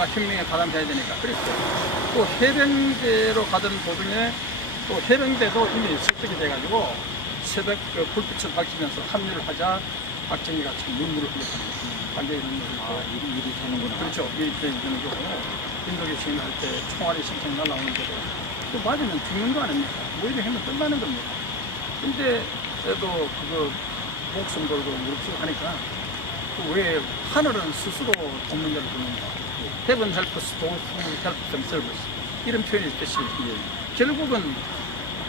국가 혁명에 가담해야 되니까 그랬고, 또 해병대로 가던 도중에 또 해병대도 이미 설득이 돼가지고 새벽 불빛을 밝히면서 합류를 하자 박정희가 참 눈물을 흘렸다는 거죠. 반대의 눈물을 흘리고. 일이 되는구나. 그렇죠. 일이 되는 거고, 인도교 시행할 때 총알이 실종 날라오는데도 또 맞으면 죽는 거 아닙니까? 오히려 하면 끝나는 겁니다. 근데 그래도 그거 목숨 걸고 무릎쓰고 하니까 왜 하늘은 스스로 돕는 자를 돕는가. Heaven helps those who help themselves. 이런 표현이 있듯이 결국은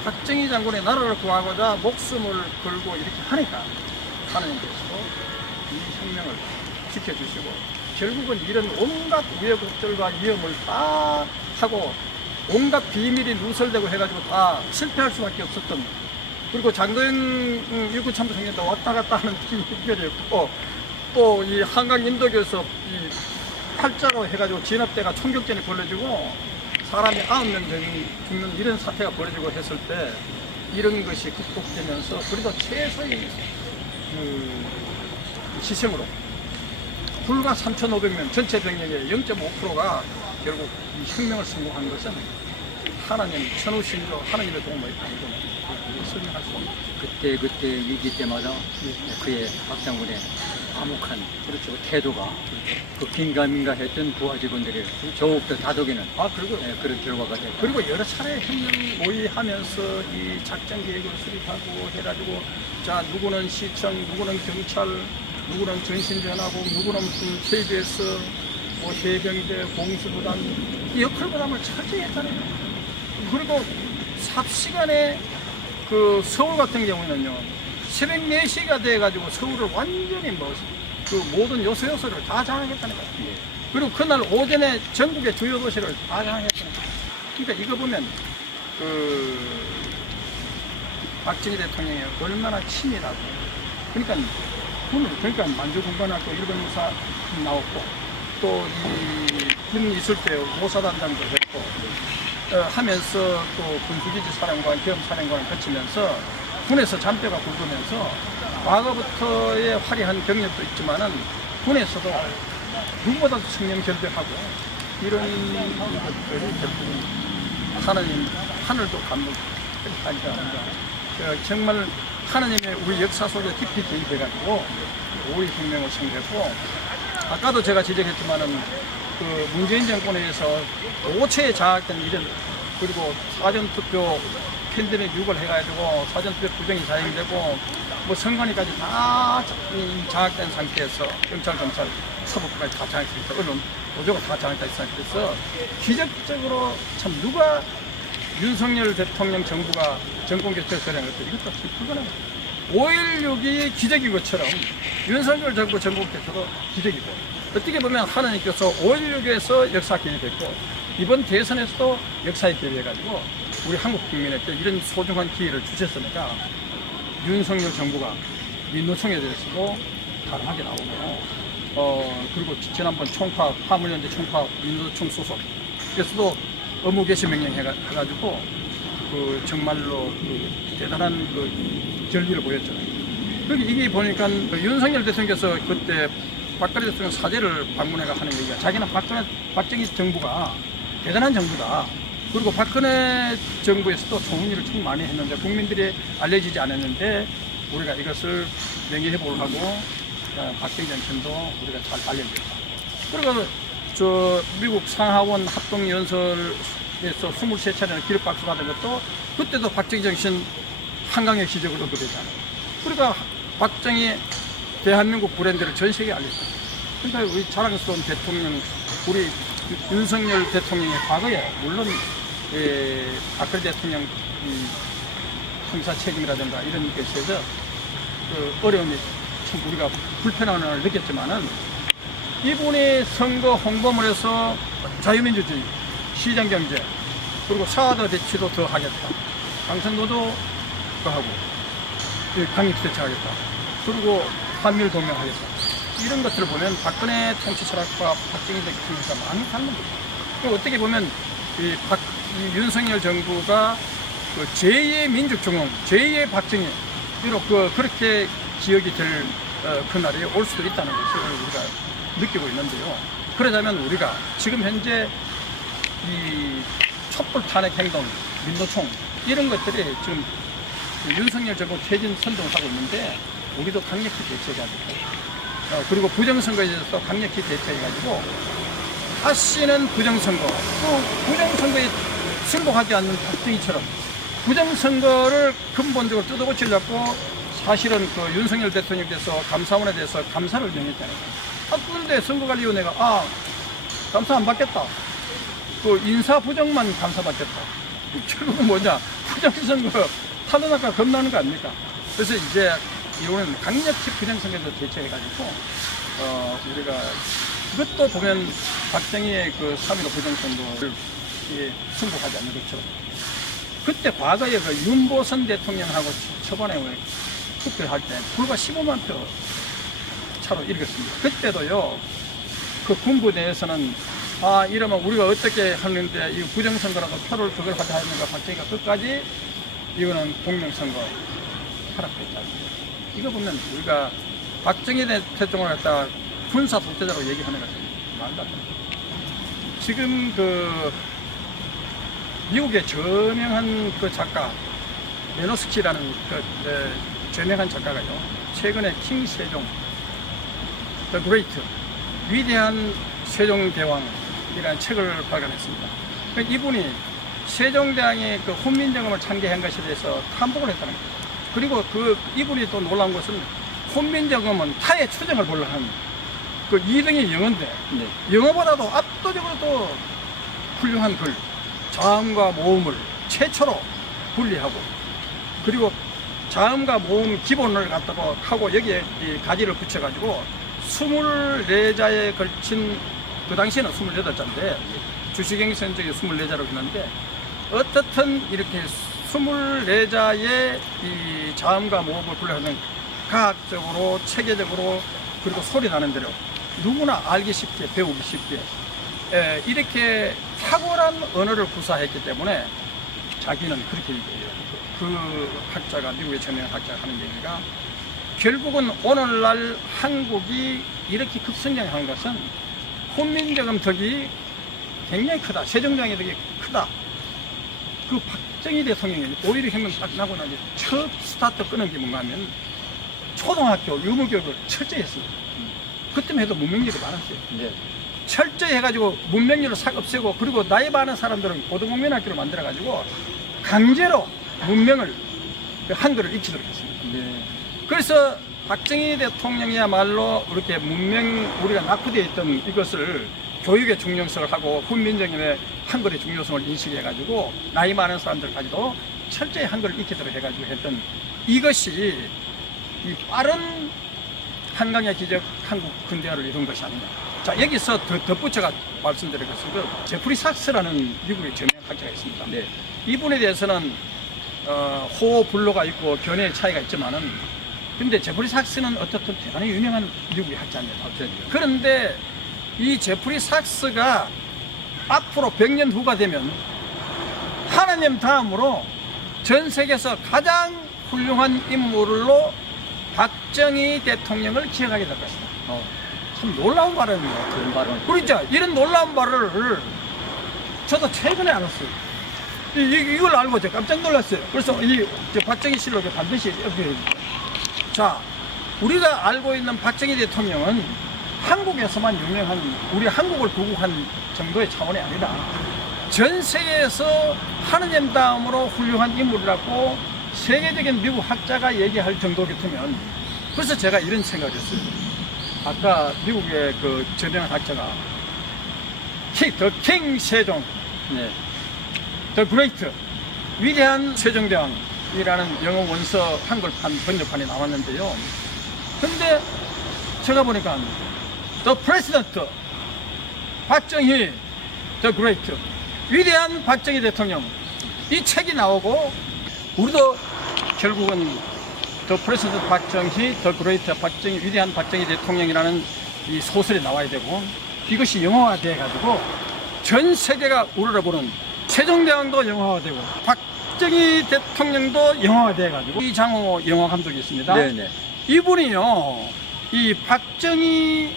박정희 장군의 나라를 구하고자 목숨을 걸고 이렇게 하니까 하나님께서 이 혁명을 지켜주시고, 결국은 이런 온갖 우여곡절과 위험을 다 하고 온갖 비밀이 누설되고 해가지고 다 실패할 수밖에 없었던, 그리고 장도연 일군 참모총장도 왔다 갔다 하는 비결이었고, 또 이 한강 인도교에서 이 팔자로 해가지고 진압대가 총격전이 벌어지고 사람이 9명 죽는 이런 사태가 벌어지고 했을 때 이런 것이 극복되면서 그래도 최소의 희생으로 불과 3,500명 전체 병력의 0.5%가 결국 이 혁명을 성공한 것은 하나님, 천우신조 하나님의 도움을 받는 거는 설명할 수 없는. 그때 위기 때마다 그의 박장군의 암묵한 그렇죠 태도가 그 긴가민가했던 부하 직원들이 더욱더 다독이는 그리고 그런 결과가 됐고, 그리고 여러 차례 혁명 모의하면서 이 작전 계획을 수립하고 해가지고, 자, 누구는 시청, 누구는 경찰, 누구는 전신전화국, 누구는 KBS, 뭐 해병대, 공수부단, 이 역할 부담을 철저히 했잖아요. 그리고 삽시간에 그 서울 같은 경우는요, 새벽 4시가 돼가지고 서울을 완전히 그 모든 요소요소를 다 장악했다는 거예요. 그리고 그날 오전에 전국의 주요 도시를 다 장악했다는 거예요. 그러니까 이거 보면 박정희 대통령이 얼마나 치밀하고, 그러니까 만주군관학교 일본무사 나왔고, 또 이 김이술대 모사단장도 했고, 하면서 또 군수기지 사령관, 겸사령관을 거치면서 군에서 잔뼈가 굵으면서 과거부터의 화려한 경력도 있지만은 군에서도 누구보다도 청렴결백하고 이런 것들이 결국은 하늘도 감동하니까 정말 하나님의 우리 역사 속에 깊이 개입해가지고 우리 혁명을 성공했고, 아까도 제가 지적했지만은 그 문재인 정권에 의해서 5초에 장악된 이런, 그리고 사전투표 캔디를 유걸 해가지고 사전투표 부정이 자행되고 뭐 선관위까지 다 장악된 상태에서 경찰, 검찰, 사법부까지 다 장악됐다, 언론 노조가 다 장악된 상태에서 기적적으로 참 누가 윤석열 대통령 정부가 정권교체를 결행할 때 이것도 참 불가능합니다. 5.16이 기적인 것처럼 윤석열 정부 정권교체도 기적이고, 어떻게 보면 하나님께서 5.16에서 역사 개입했고 이번 대선에서도 역사에 개입해가지고 우리 한국 국민에게 이런 소중한 기회를 주셨으니까 윤석열 정부가 민노총에 대해서도 단호하게 나오고, 그리고 지난번 총파, 화물연대 총파 민노총 소속 그래서도 업무 개시 명령 해가지고 정말로 대단한 결기를 보였잖아요. 그리고 이게 보니까 윤석열 대통령께서 그때 박근혜 대통령 사제를 방문해가 하는 얘기가, 자기는 박정희 정부가 대단한 정부다. 그리고 박근혜 정부에서도 좋은 일을 참 많이 했는데 국민들이 알려지지 않았는데 우리가 이것을 명예회복을 하고 박정희 정신도 우리가 잘 알려줬다. 그리고 미국 상하원 합동연설에서 23차례나 기립박수 받은 것도 그때도 박정희 정신 한강의 기적을 얻게 되잖아요. 그러니까 박정희 대한민국 브랜드를 전 세계에 알렸다. 그러니까 우리 자랑스러운 대통령, 우리 윤석열 대통령의 과거에 물론 박근혜 대통령 형사 책임이라든가 이런 것에서 어려움이 참 우리가 불편함을 느꼈지만은, 이분이 선거 홍보를 해서 자유민주주의, 시장경제, 그리고 사드 배치도 더 하겠다, 강선도도 더 하고 강립대처하겠다, 그리고 한미를 동맹하겠다, 이런 것들을 보면 박근혜 통치 철학과 박정희 대통령과 많이 다른 거죠. 어떻게 보면 이 윤석열 정부가 제2의 민족중흥, 제2의 박정희, 비록 그렇게 기억이 될 그날이 올 수도 있다는 것을 우리가 느끼고 있는데요. 그러자면 우리가 지금 현재 이 촛불 탄핵 행동, 민노총 이런 것들이 지금 윤석열 정부 퇴진 선동하고 있는데 우리도 강력히 대처해가지고 그리고 부정선거에 대해서 강력히 대처해가지고 다시는 부정선거 또 부정선거에 승복하지 않는 박정희처럼 부정선거를 근본적으로 뜯어고치려고 사실은 그 윤석열 대통령께서 감사원에 대해서 감사를 명했잖아요. 그런데 선거관리위원회가 감사 안 받겠다. 그 인사 부정만 감사받겠다. 결국은 뭐냐? 부정선거 탄원할까 겁나는 거 아닙니까? 그래서 이제 이거는 강력히 부정선거에서 대처해가지고 우리가 그것도 보면 박정희의 그 3.15 부정선거를 승복하지 않는 것처럼 그때 과거에 그 윤보선 대통령하고 초반에 투표할 때 불과 15만 표 차로 이겼습니다. 그때도요, 그 군부 내에서는 이러면 우리가 어떻게 하는데 이 부정선거라도 표를 그걸 하자 하는가 박정희가 끝까지 이거는 공명선거 하락했잖아요. 이거 보면 우리가 박정희 대통령을 갖다 군사 독재자로 얘기하는 것은 말도 안 됩니다. 지금 그 미국의 저명한 그 작가 메노스키라는 그 저명한 작가가요, 최근에 킹 세종, The Great, 위대한 세종대왕이라는 책을 발간했습니다. 이분이 세종대왕의 그 훈민정음을 창제한 것에 대해서 탐복을 했다는 거예요. 그리고 이분이 또 놀라운 것은 훈민정음은 타의 추정을 보려는 그 2등이 영어인데, 네. 영어보다도 압도적으로 또 훌륭한 글, 자음과 모음을 최초로 분리하고, 그리고 자음과 모음 기본을 갖다가 하고 여기에 이 가지를 붙여가지고 24자에 걸친, 그 당시에는 28자인데 주시경 선적이 24자로 했는데 어떻든 이렇게 24자의 이 자음과 모음을 분리하는 과학적으로 체계적으로 그리고 소리 나는 대로 누구나 알기 쉽게 배우기 쉽게 이렇게 탁월한 언어를 구사했기 때문에 자기는 그렇게 얘기해요. 그 학자가, 미국의 저명한 학자가 하는 얘기가 결국은 오늘날 한국이 이렇게 급성장한 것은 훈민정음 덕이 굉장히 크다. 세종대왕의 덕이 크다. 그 박정희 대통령이 5.16 혁명 딱 나고 나서 첫 스타트 끊은 게 뭔가 하면 초등학교 유무교육을 철저히 했습니다. 그때만 해도 문명률이 많았어요. 네. 철저히 해가지고 문명률을 싹 없애고, 그리고 나이 많은 사람들은 고등국민학교를 만들어가지고 강제로 문명을, 한글을 익히도록 했습니다. 네. 그래서 박정희 대통령이야말로 이렇게 우리가 낙후되어 있던 이것을 교육의 중요성을 하고 훈민정음의 한글의 중요성을 인식해가지고 나이 많은 사람들까지도 철저히 한글을 익히도록 해가지고 했던 이것이 이 빠른 한강의 기적 한국 근대화를 이룬 것이 아니냐. 자, 여기서 덧붙여가 말씀드릴 것은 그 제프리 삭스라는 미국의 저명한 학자가 있습니다. 네. 이분에 대해서는 호호 불로가 있고 견해의 차이가 있지만은, 근데 제프리 삭스는 어떻든 대단히 유명한 미국의 학자입니다. 그런데 이 제프리 삭스가 앞으로 100년 후가 되면 하나님 다음으로 전 세계에서 가장 훌륭한 인물로 박정희 대통령을 기억하게 될 것이다. 참 놀라운 발언이에요. 그런 발언. 그렇죠. 이런 놀라운 발언을 저도 최근에 알았어요. 이걸 알고 제가 깜짝 놀랐어요. 그래서 박정희 실록에 반드시 여기. 자, 우리가 알고 있는 박정희 대통령은 한국에서만 유명한, 우리 한국을 구국한 정도의 차원이 아니라 전 세계에서 하느님 다음으로 훌륭한 인물이라고 세계적인 미국 학자가 얘기할 정도 같으면, 그래서 제가 이런 생각을 했어요. 아까 미국의 그 저명한 학자가 더 킹 세종, 네. The Great, 위대한 세종대왕이라는 영어 원서 한글판 번역판이 나왔는데요. 근데 제가 보니까 The President, 박정희, The Great, 위대한 박정희 대통령, 이 책이 나오고 우리도 결국은 The President 박정희, The Great 박정희, 위대한 박정희 대통령이라는 이 소설이 나와야 되고, 이것이 영화화돼 가지고 전 세계가 우러러보는 세종대왕도 영화화되고 박정희 대통령도 영화화돼 가지고, 이장호 영화 감독이 있습니다. 네네. 이분이요, 이 박정희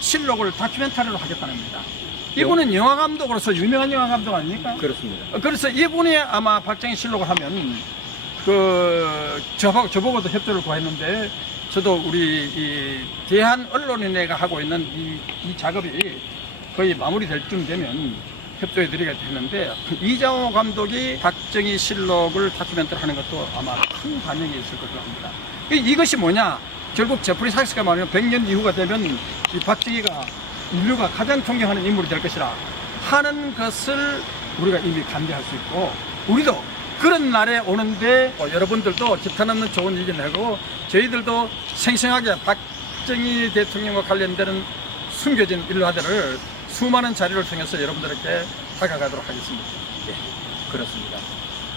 실록을 다큐멘터리로 하겠다는 겁니다. 이분은 영화 감독으로서 유명한 영화 감독 아닙니까? 그렇습니다. 그래서 이분이 아마 박정희 실록을 하면 저보고도 협조를 구했는데 저도 우리 이 대한 언론인회가 하고 있는 이 작업이 거의 마무리될 쯤 되면 협조해 드리겠다 했는데 이장호 감독이 박정희 실록을 다큐멘터리 하는 것도 아마 큰 반영이 있을 것 같습니다. 이것이 뭐냐? 결국 제프리 사익스가 말하면 100년 이후가 되면 이 박정희가 인류가 가장 존경하는 인물이 될 것이라 하는 것을 우리가 이미 감지할 수 있고 우리도 그런 날에 오는데 여러분들도 기탄 없는 좋은 얘기 내고 저희들도 생생하게 박정희 대통령과 관련되는 숨겨진 일화들을 수많은 자료를 통해서 여러분들에게 다가가도록 하겠습니다. 네, 그렇습니다.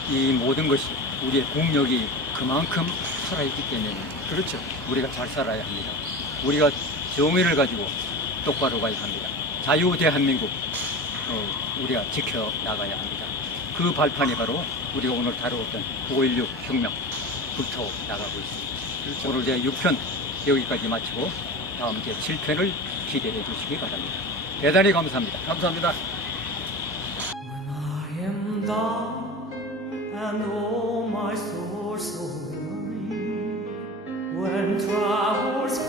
이 모든 것이 우리의 국력이 그만큼 살아있기 때문에 그렇죠. 우리가 잘 살아야 합니다. 우리가 정의를 가지고 똑바로 가야 합니다. 자유 대한민국 우리가 지켜나가야 합니다. 그 발판이 바로 우리가 오늘 다루었던 5.16 혁명부터 나가고 있습니다. 그렇죠. 오늘 제 6편 여기까지 마치고 다음 제 7편을 기대해 주시기 바랍니다. 대단히 감사합니다. 감사합니다. When I am down and oh my soul so weary, when troubles